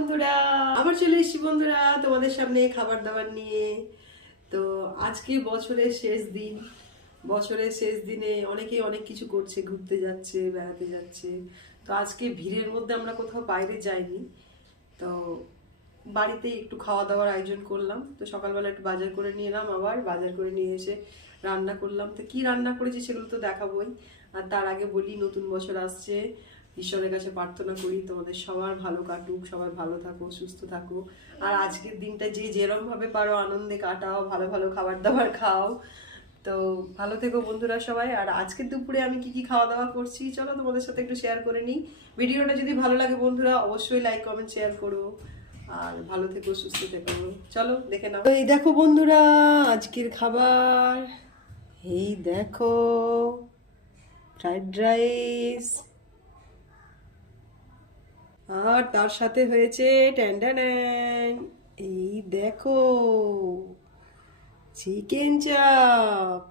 বন্ধুরা, আবার চলে এসেছি বন্ধুরা তোমাদের সামনে খাবার দাবার নিয়ে। তো আজকে বছরের শেষ দিন, বছরের শেষ দিনে অনেকেই অনেক কিছু করছে, ঘুরতে যাচ্ছে, বেড়াতে যাচ্ছে। তো আজকে ভিড়ের মধ্যে আমরা কোথাও বাইরে যাইনি, তো বাড়িতেই একটু খাওয়া দাওয়ার আয়োজন করলাম। তো সকালবেলা একটু বাজার করে নিয়ে এলাম, আবার বাজার করে নিয়ে এসে রান্না করলাম। তো কি রান্না করেছি সেগুলো তো দেখাবোই। আর তার আগে বলি, নতুন বছর আসছে, ঈশ্বরের কাছে প্রার্থনা করি তোমাদের সবার ভালো কাটুক, সবাই ভালো থাকো, সুস্থ থাকো। আর আজকের দিনটা যে যেরকম ভাবে পারো আনন্দে কাটাও, ভালো ভালো খাবার দাবার খাও। তো ভালো থেকো বন্ধুরা সবাই। আর আজকের দুপুরে আমি কি কি খাওয়া দাওয়া করছি চলো তোমাদের সাথে একটু শেয়ার করে নিই। ভিডিওটা যদি ভালো লাগে বন্ধুরা অবশ্যই লাইক কমেন্ট শেয়ার করো। আর ভালো থেকো, সুস্থ থেকো, চলো দেখে নাও। এই দেখো বন্ধুরা আজকের খাবার, এই দেখো ফ্রাইড রাইস, আর তার সাথে হয়েছে ট্যান্ডান, এই দেখো চিকেন চাপ,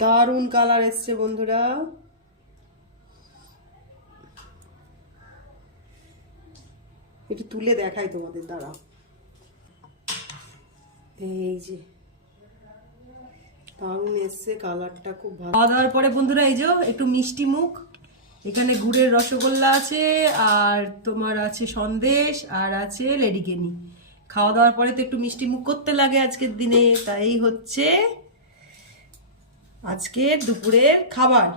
দারুণ কালার এসছে বন্ধুরা। একটু তুলে দেখাই তোমাদের, দাঁড়াও। এই যে দারুণ এসছে, কালারটা খুব ভালো। খাওয়া দাওয়ার পরে বন্ধুরা এই যে একটু মিষ্টি মুখ, এখানে গুড়ের রসগোল্লা আছে, আর তোমার আছে সন্দেশ, আর আছে লেডিকেনি। খাওয়া দাওয়ার পরে তো একটু মিষ্টি মুখ করতে লাগে আজকের দিনে, তাই হচ্ছে আজকের দুপুরের খাবার।